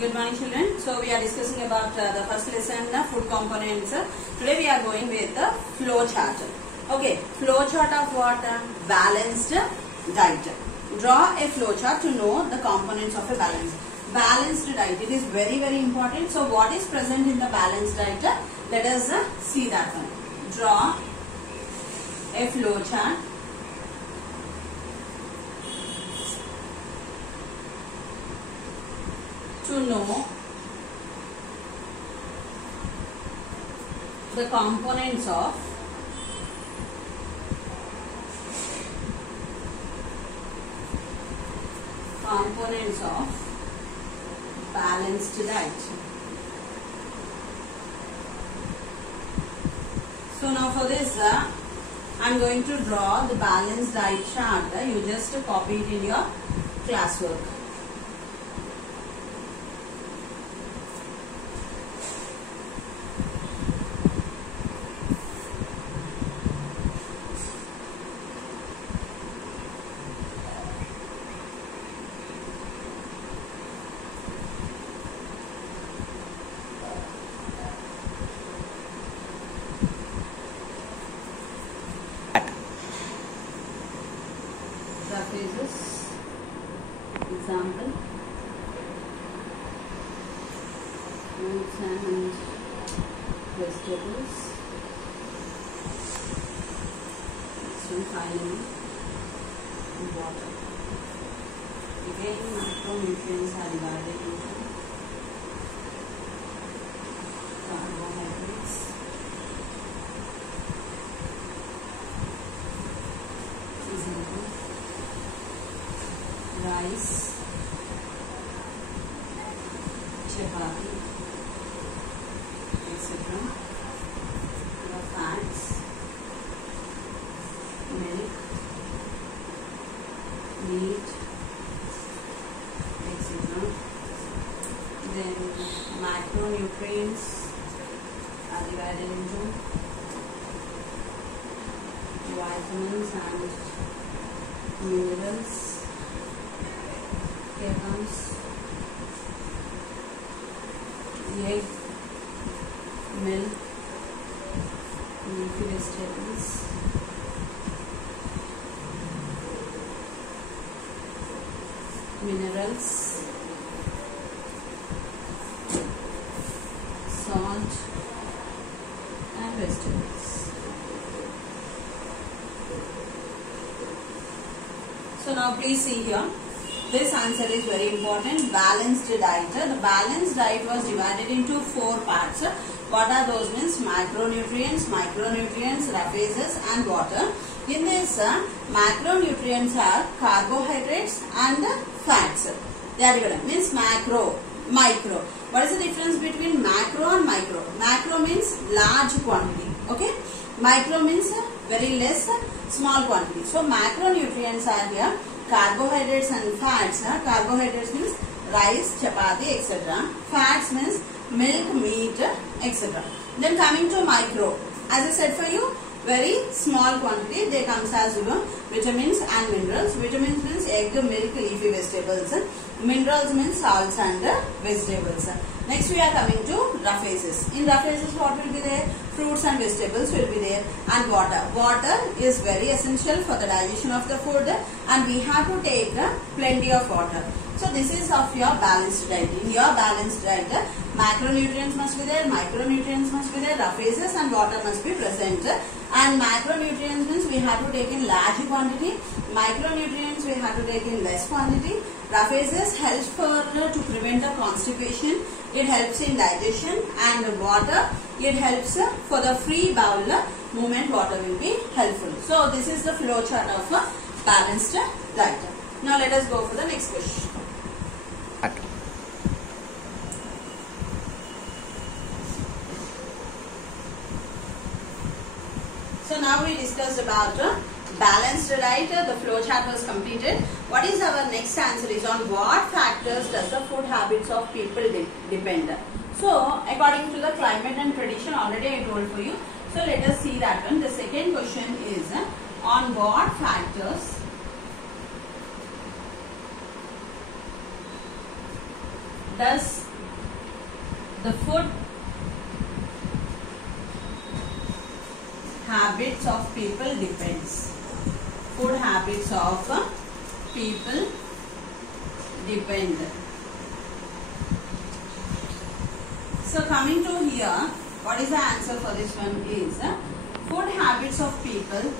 Good morning, children. So we are discussing about the first lesson, food components. Today we are going with the flow chart. Okay, flow chart of what? Balanced diet. Draw a flow chart to know the components of a balanced diet. It is very important. So what is present in the balanced diet? Let us see that one. Draw a flow chart to know the components of balanced diet. So now for this I am going to draw the balanced diet chart. You just copy it in your classwork. Phrases. Example: fruits and vegetables. Next one, finally, water. Again, macronutrients are divided into carbohydrates, rice, chapati, etc. The fats, milk, meat, etc. Then macronutrients are divided into vitamins and minerals. Here comes egg, milk, leafy vegetables, minerals, salt and vegetables. So now please see here. This answer is very important. Balanced diet. The balanced diet was divided into 4 parts. What are those? Means macronutrients, micronutrients, roughages and water. In this, macronutrients are carbohydrates and fats. They are divided. Means macro, micro. What is the difference between macro and micro? Macro means large quantity. Okay. Micro means very less, small quantity. So macronutrients are here. Carbohydrates and fats. Carbohydrates means rice, chapati, etc. Fats means milk, meat, etc. Then coming to micro. As I said for you, very small quantity. They comes as vitamins and minerals. Vitamins means egg, milk, leafy vegetables. Minerals means salts and vegetables. Next we are coming to roughages. In roughages what will be there? Fruits and vegetables will be there, and water. Water is very essential for the digestion of the food, and we have to take plenty of water. So this is of your balanced diet. In your balanced diet, macronutrients must be there, micronutrients must be there, roughages and water must be present. And macronutrients means we have to take in large quantity. Micronutrients we have to take in less quantity. Roughages helps to prevent the constipation. It helps in digestion, and water, it helps for the free bowel movement. Water will be helpful. So this is the flow chart of a balanced diet. Now let us go for the next question. So now we discussed about balanced diet. The flow chart was completed. What is our next answer is on what factors does the food habits of people depend? So according to the climate and tradition, already I told for you. So let us see that one. The second question is on what factors does The food habits of people depends. Food habits of people depend. So coming to here, what is the answer for this one is food habits of people.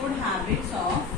Food habits of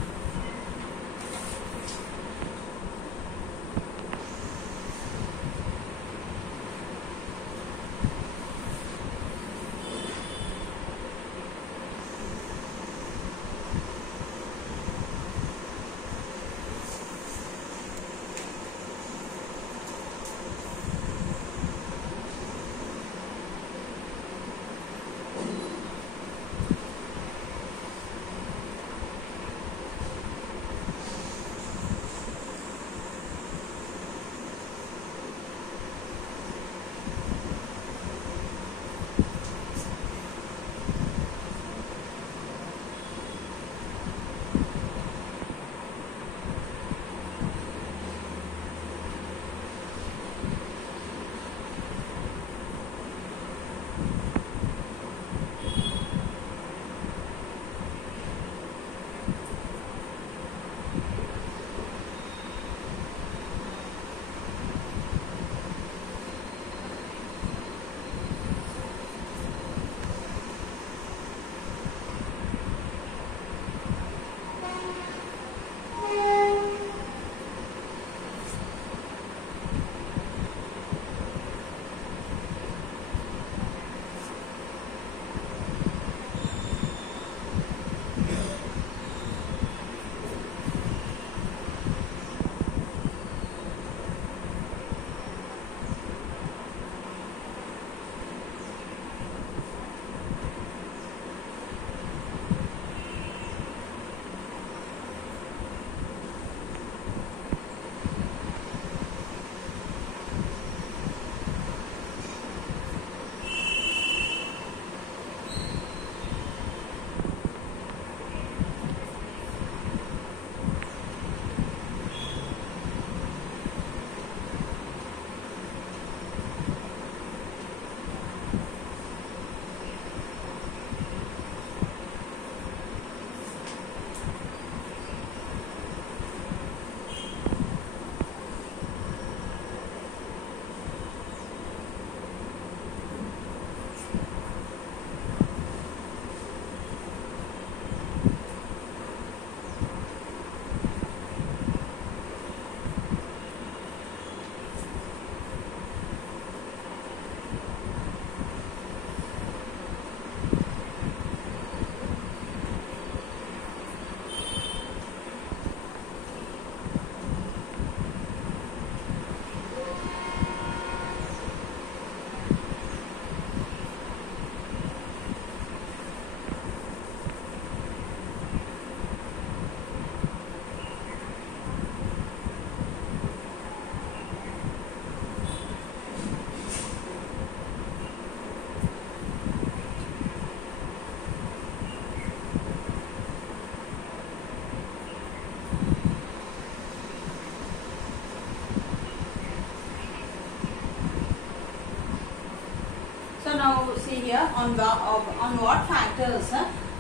now see here on what factors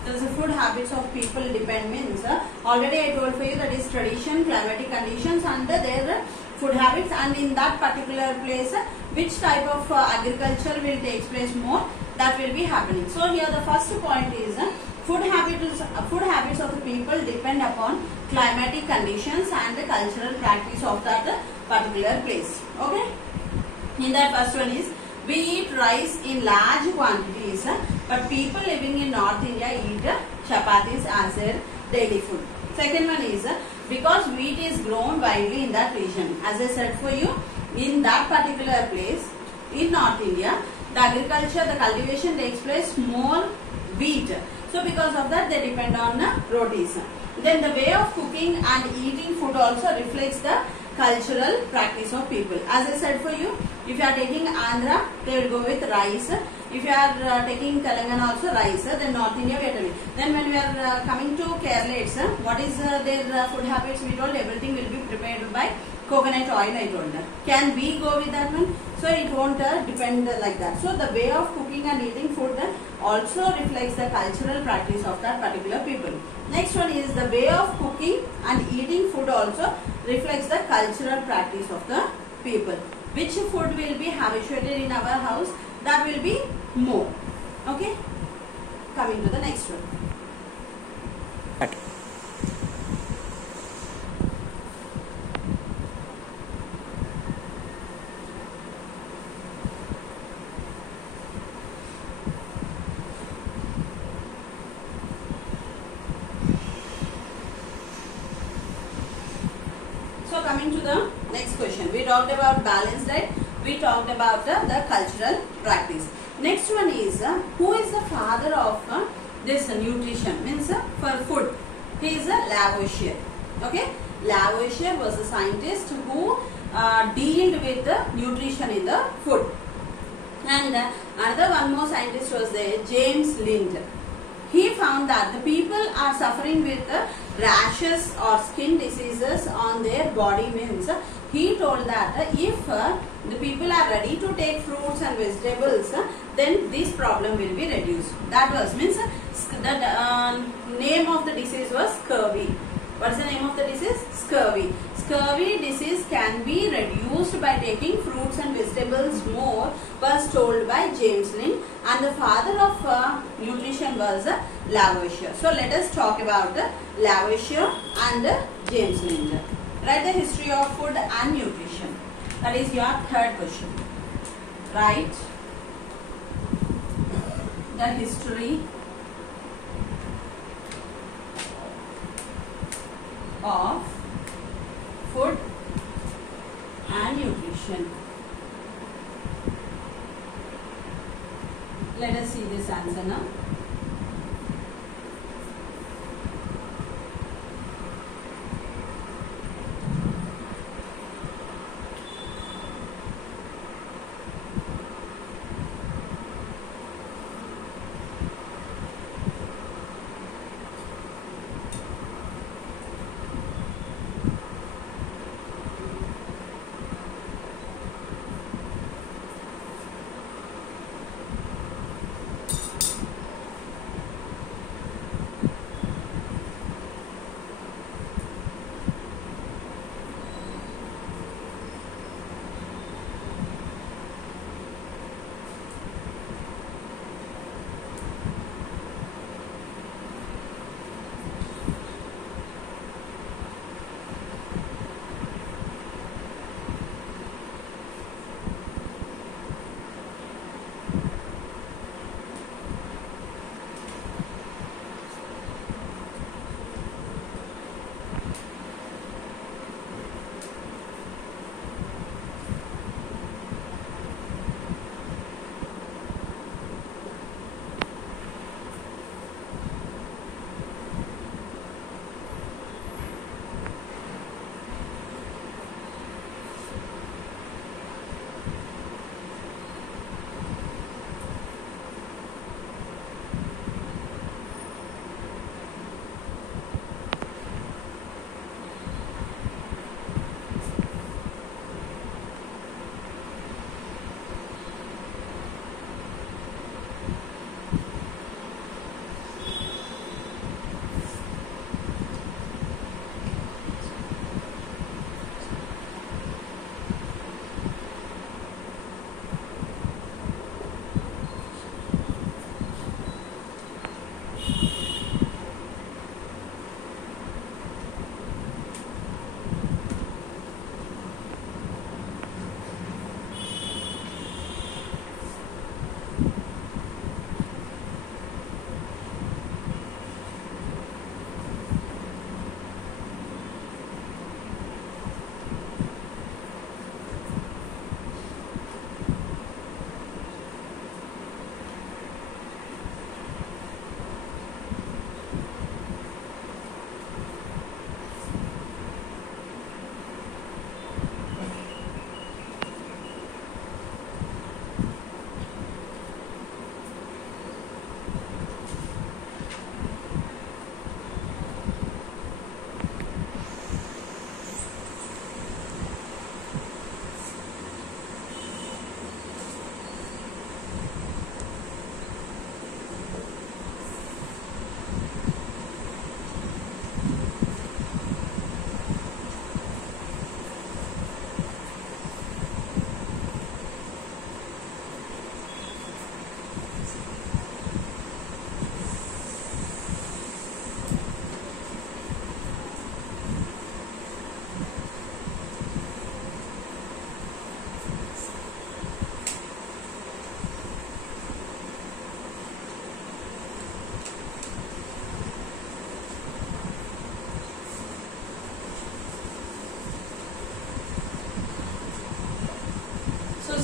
does the food habits of people depend means already I told for you that is tradition, climatic conditions and their food habits, and in that particular place which type of agriculture will take place more, that will be happening. So here the first point is food habits of the people depend upon climatic conditions and the cultural practice of that particular place. Okay, in that first one is we eat rice in large quantities, but people living in North India eat chapatis as their daily food. Second one is because wheat is grown widely in that region. As I said for you, in that particular place in North India, the agriculture, the cultivation takes place more wheat. So because of that, they depend on rotis. Then the way of cooking and eating food also reflects the cultural practice of people. As I said for you, if you are taking Andhra, they will go with rice. If you are taking Telangana also rice, then North India we are telling. Then when we are coming to Kerala, what is their food habits? We told everything will be prepared by coconut oil I told her. Can we go with that one? So it won't depend like that. So the way of cooking and eating food also reflects the cultural practice of that particular people. Next one is the way of cooking and eating food also reflects the cultural practice of the people. Which food will be habituated in our house? That will be more. Okay. Coming to the next one. So coming to the next question, we talked about balanced diet, we talked about the cultural practice. Next one is who is the father of this nutrition, means for food. He is Lavoisier. Okay, Lavoisier was a scientist who dealt with the nutrition in the food. And another one more scientist was there, James Lind. He found that the people are suffering with rashes or skin diseases on their body, means he told that if the people are ready to take fruits and vegetables, then this problem will be reduced. That was, means the name of the disease was scurvy. What is the name of the disease? Scurvy. Scurvy disease can be reduced by taking fruits and vegetables more, was told by James Lind, and the father of nutrition was Lavoisier. So let us talk about Lavoisier and James Lind. Write the history of food and nutrition. That is your third question. Write the history of food and nutrition. Let us see this answer now.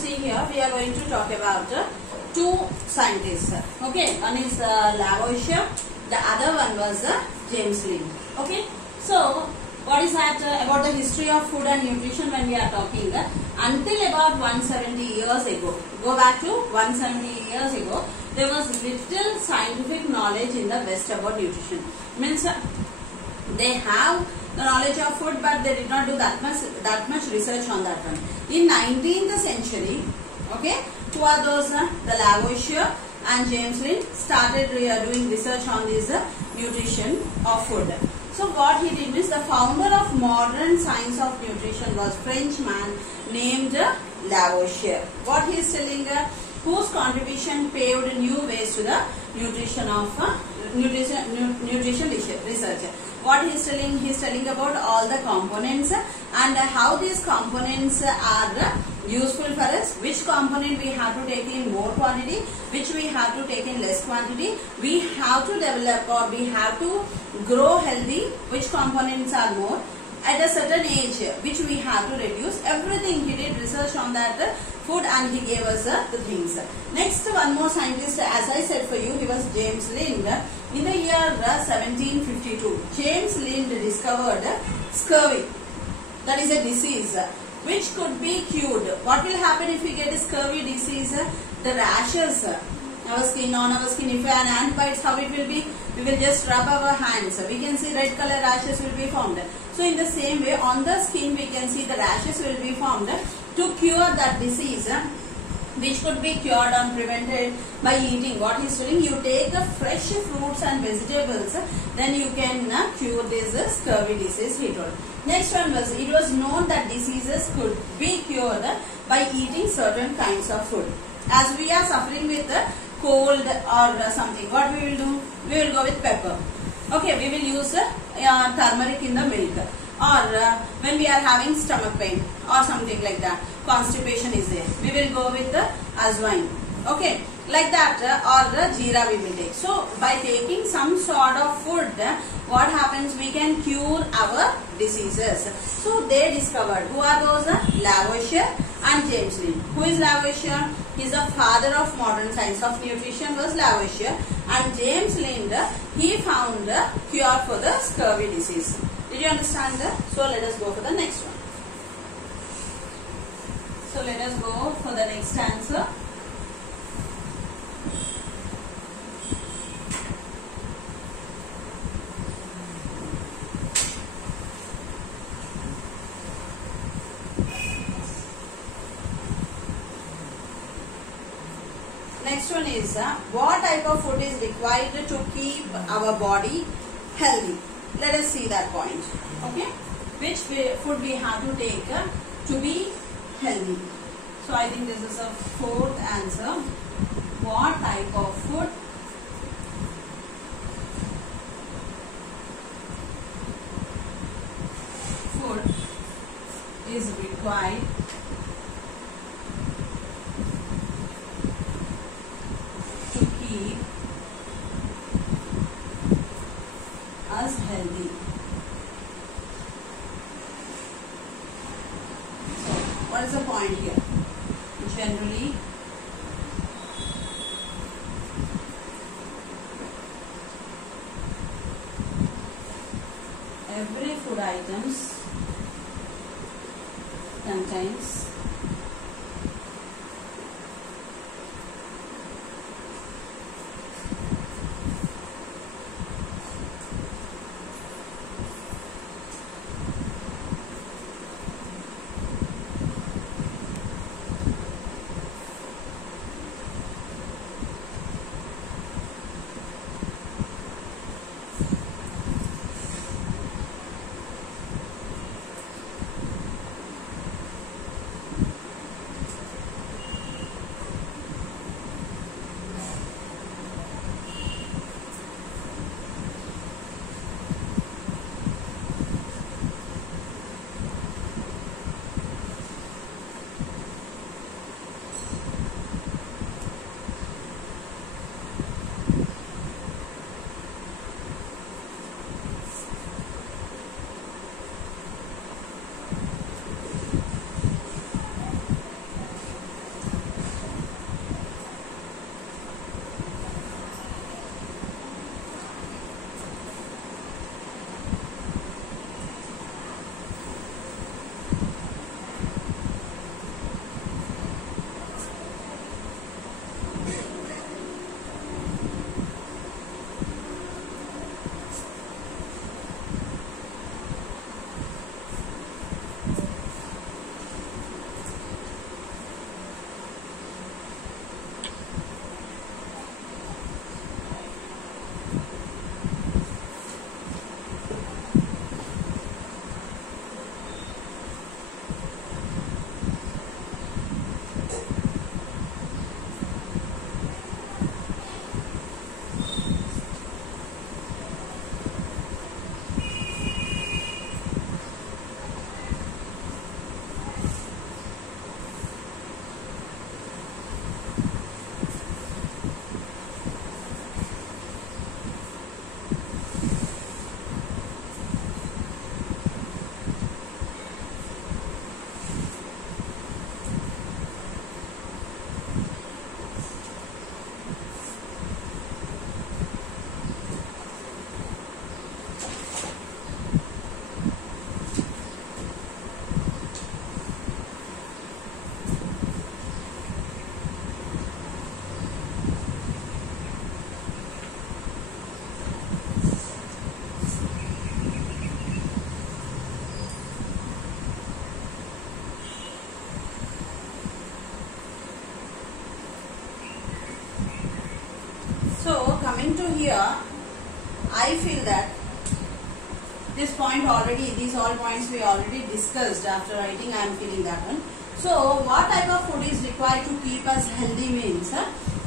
see here, we are going to talk about two scientists. Okay, one is Lavoisier, the other one was James Lind. Okay, so what is that about the history of food and nutrition when we are talking? Until about 170 years ago, go back to 170 years ago, there was little scientific knowledge in the West about nutrition. Means they have the knowledge of food, but they did not do that much research on that one. In 19th century, okay, who are those? The Lavoisier and James Lind started doing research on this nutrition of food. So what he did is, the founder of modern science of nutrition was French man named Lavoisier. What he is telling, whose contribution paved new ways to the nutrition of nutrition research. What he is telling about all the components and how these components are useful for us, which component we have to take in more quantity, which we have to take in less quantity, we have to develop or we have to grow healthy, which components are more, at a certain age which we have to reduce. Everything he did research on that food, and he gave us the things. Next, one more scientist, as I said for you, he was James Lind. In the year 1752, James Lind discovered scurvy. That is a disease which could be cured. What will happen if we get a scurvy disease? The rashes on our skin, if an ant bites, how it will be? We will just rub our hands. We can see red color rashes will be formed. So in the same way, on the skin we can see the rashes will be formed. To cure that disease, which could be cured or prevented by eating, what he is telling, you take fresh fruits and vegetables, then you can cure this scurvy disease, he told. Next one was, it was known that diseases could be cured by eating certain kinds of food. As we are suffering with cold or something, what we will do? We will go with pepper. Okay, we will use turmeric in the milk. Or when we are having stomach pain or something like that, constipation is there, we will go with the azwain. Okay, like that, or jeera we will take. So by taking some sort of food, what happens? We can cure our diseases. So they discovered. Who are those? Lavoisier and James Lind. Who is Lavoisier? He is the father of modern science of nutrition, was Lavoisier, and James Lind, he found a cure for the scurvy disease. Did you understand that? So let us go for the next one. So let us go for the next answer. Next one is, what type of food is required to keep our body healthy? Let us see that point. Okay, which food we have to take to be healthy? So I think this is a fourth answer. What type of food is required to keep us healthy? So what is the point here? Generally, every food items contains I feel that this point already, these all points we already discussed after writing. I am feeling that one. So what type of food is required to keep us healthy means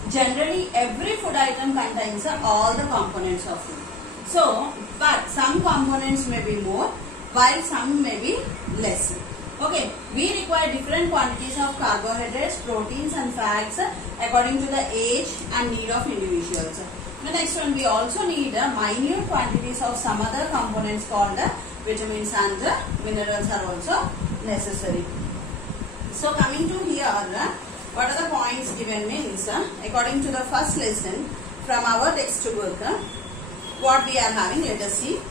generally every food item contains all the components of food. So but some components may be more while some may be less. Okay, we require different quantities of carbohydrates, proteins and fats according to the age and need of individuals. The next one, we also need minute quantities of some other components called vitamins and minerals are also necessary. So coming to here, what are the points given means according to the first lesson from our textbook, what we are having, let us see.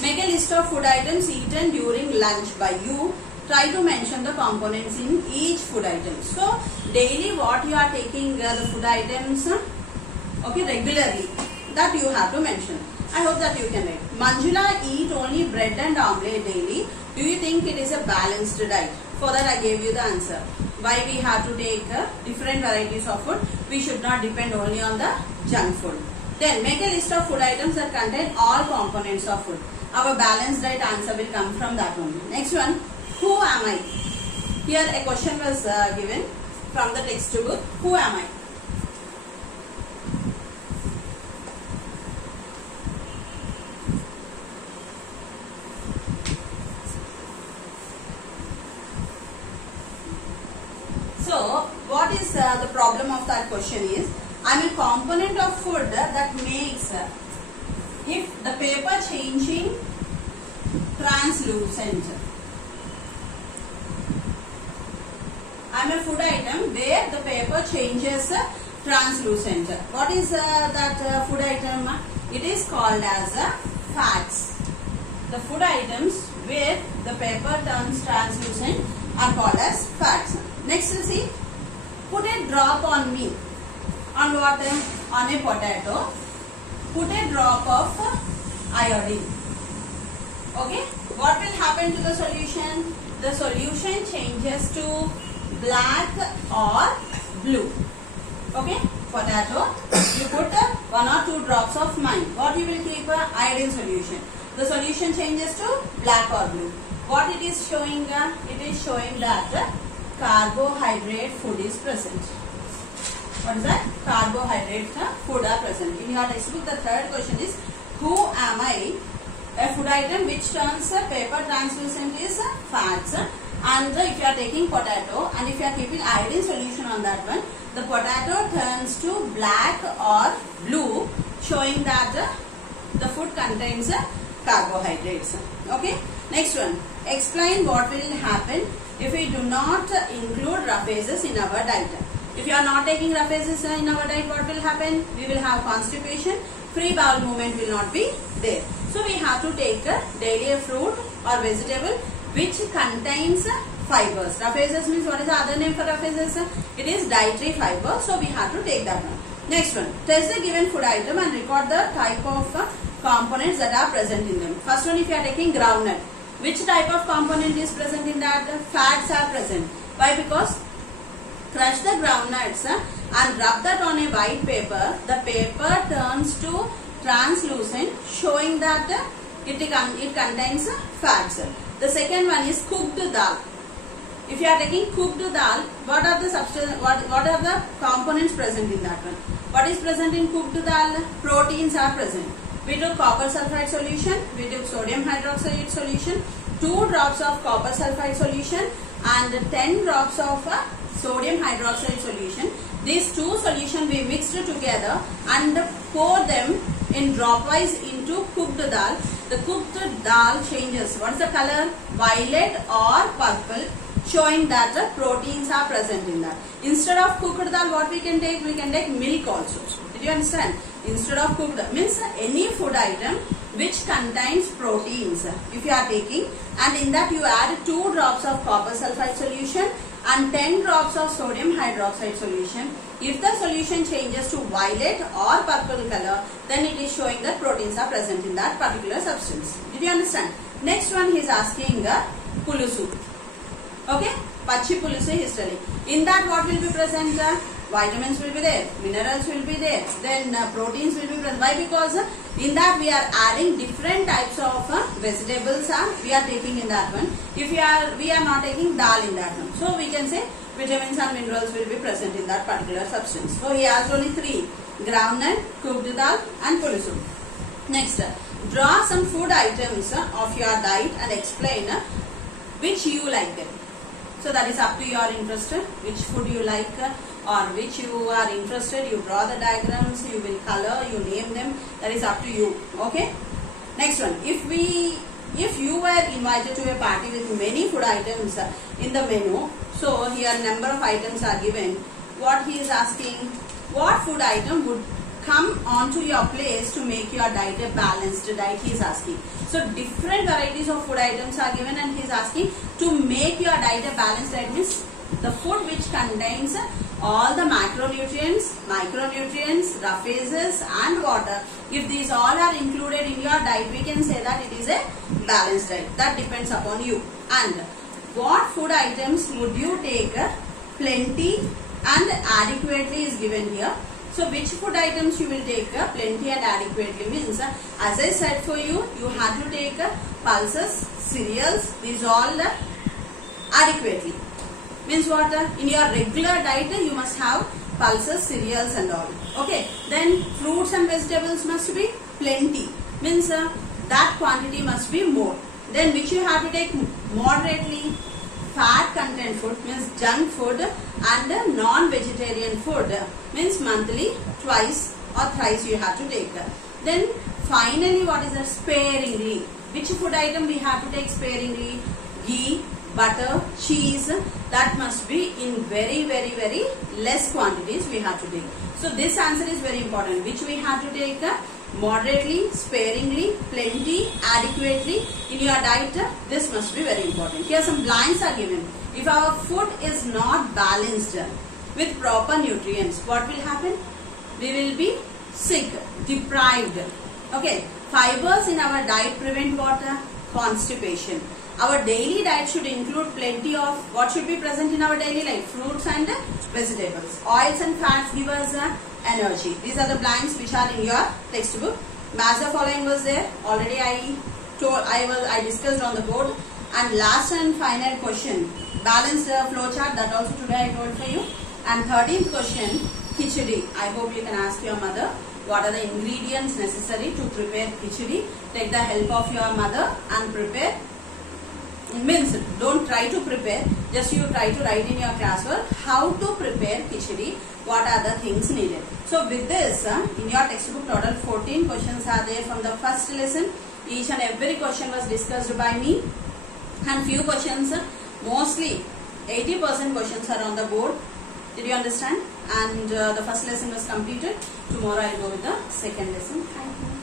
Make a list of food items eaten during lunch by you. Try to mention the components in each food item. So daily what you are taking the food items, okay, regularly, that you have to mention. I hope that you can write. Manjula eat only bread and omelette daily. Do you think it is a balanced diet? For that I gave you the answer. Why we have to take different varieties of food. We should not depend only on the junk food. Then make a list of food items that contain all components of food. Our balanced diet answer will come from that one. Next one, who am I? Here a question was given from the textbook. Who am I? So what is the problem of that question is, I am a component of food that makes if the paper changing translucent. I am a food item where the paper changes translucent. What is that food item? It is called as fats. The food items where the paper turns translucent are called as fats. Next you see, put a drop on me. On what? On a potato. Put a drop of iodine. Okay. What will happen to the solution? The solution changes to black or blue. Okay. Potato. You put 1 or 2 drops of mine. What you will keep? Iodine solution. The solution changes to black or blue. What it is showing? It is showing that carbohydrate food is present. What is that? Carbohydrate food are present. In your textbook, the third question is, who am I? A food item which turns paper translucent is fats. And if you are taking potato and if you are keeping iodine solution on that one, the potato turns to black or blue, showing that the food contains carbohydrates. Okay. Next one. Explain what will happen if we do not include roughages in our diet. If you are not taking roughages in our diet, what will happen? We will have constipation. Free bowel movement will not be there. So we have to take daily a fruit or vegetable which contains fibers. Roughages means, what is the other name for roughages? It is dietary fiber. So we have to take that one. Next one. Test the given food item and record the type of components that are present in them. First one, if you are taking groundnut, which type of component is present in that? Fats are present. Why? Because crush the groundnuts and rub that on a white paper. The paper turns to translucent, showing that it contains fats. The second one is cooked dal. If you are taking cooked dal, what are the components present in that one? What is present in cooked dal? Proteins are present. We took copper sulfide solution, we took sodium hydroxide solution, 2 drops of copper sulfide solution and 10 drops of sodium hydroxide solution. These 2 solutions we mixed together and pour them in dropwise into cooked dal. The cooked dal changes. What is the color? Violet or purple, showing that the proteins are present in that. Instead of cooked dal, what we can take? We can take milk also. Did you understand? Instead of cooked, means any food item which contains proteins, if you are taking, and in that you add 2 drops of copper sulfide solution and 10 drops of sodium hydroxide solution. If the solution changes to violet or purple color, then it is showing that proteins are present in that particular substance. Did you understand? Next one, he is asking pulusu. Okay, pachi pulusu he is telling. In that what will be present? vitamins will be there, minerals will be there, then proteins will be present. Why? Because in that we are adding different types of vegetables we are taking in that one. If we are not taking dal in that one, so we can say vitamins and minerals will be present in that particular substance. So he asked only 3: groundnut, cooked dal and pulusu. Next, draw some food items of your diet and explain which you like them. So that is up to your interest, which food you like or which you are interested. You draw the diagrams, you will color, you name them. That is up to you. Okay. Next one, if you were invited to a party with many food items in the menu, so here number of items are given. What he is asking, what food item would come onto your place to make your diet a balanced diet, he is asking. So different varieties of food items are given and he is asking to make your diet a balanced diet means the food which contains all the macronutrients, micronutrients, roughages and water. If these all are included in your diet, we can say that it is a balanced diet. That depends upon you. And what food items would you take plenty and adequately is given here. So which food items you will take plenty and adequately means as I said for you, you have to take pulses, cereals, these all adequately. Means what? In your regular diet you must have pulses, cereals and all. Okay. Then fruits and vegetables must be plenty. Means that quantity must be more. Then which you have to take moderately. Fat content food means junk food and non-vegetarian food means monthly twice or thrice you have to take. Then finally what is the sparingly? Which food item we have to take sparingly? Ghee, butter, cheese, that must be in very less quantities we have to take. So this answer is very important. Which we have to take moderately, sparingly, plenty, adequately in your diet. This must be very important. Here some blanks are given. If our food is not balanced with proper nutrients, what will happen? We will be sick, deprived. Okay. Fibers in our diet prevent what? Constipation. Our daily diet should include plenty of what should be present in our daily life? Fruits and vegetables. Oils and fats give us energy. These are the blanks which are in your textbook. Match the following was there. Already I discussed on the board. And last and final question, balanced flow chart, that also today I told for you. And 13th question, khichdi. I hope you can ask your mother what are the ingredients necessary to prepare khichdi. Take the help of your mother and prepare. Means don't try to prepare, just you try to write in your classwork how to prepare khichdi, what are the things needed. So with this in your textbook total 14 questions are there from the first lesson. Each and every question was discussed by me and few questions, mostly 80% questions are on the board. Did you understand? And the first lesson was completed. Tomorrow I will go with the second lesson. Thank you.